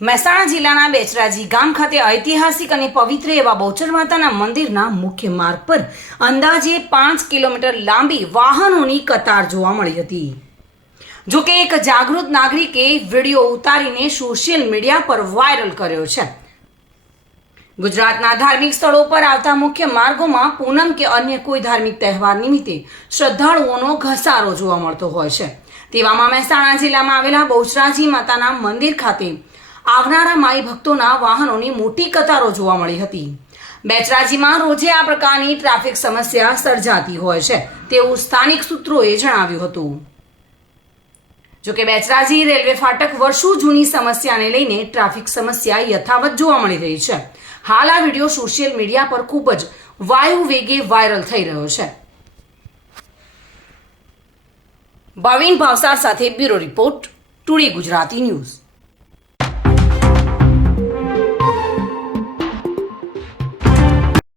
મહેસાણા જિલ્લાના બેચરાજી ગામ ખાતે ઐતિહાસિક અને પવિત્ર એવા બહુચર માતાના મંદિરના મુખ્ય માર્ગ પર અંદાજે 5 કિલોમીટર લાંબી વાહનોની કતાર જોવા મળી હતી. જોકે એક જાગૃત નાગરિકે વિડીયો ઉતારીને સોશિયલ મીડિયા પર વાયરલ કર્યો છે. ગુજરાતના ધાર્મિક સ્થળો પર આવતા મુખ્ય માર્ગોમાં પૂનમ કે અન્ય કોઈ ધાર્મિક તહેવાર નિમિત્તે શ્રદ્ધાળુઓનો ઘસારો જોવા મળતો હોય છે. તેવામાં મહેસાણા જિલ્લામાં આવેલા બહુચરાજી માતાના મંદિર ખાતે આવનારા માઈ ભક્તોના વાહનોની મોટી કતારો જોવા મળી હતી. બેચરાજીમાં રોજે આ પ્રકારની ટ્રાફિક સમસ્યા સર્જાતી હોય છે તેવું સ્થાનિક સૂત્રોએ જણાવ્યું હતું. જોકે બેચરાજી રેલવે ફાટક વર્ષો જૂની સમસ્યાને લઈને ટ્રાફિક સમસ્યા યથાવત જોવા મળી રહી છે. હાલ આ વિડીયો સોશિયલ મીડિયા પર ખૂબ જ વાયુ વેગે વાયરલ થઈ રહ્યો છે. ભાવિન ભાવસાર સાથે bureau report, today Gujarati news.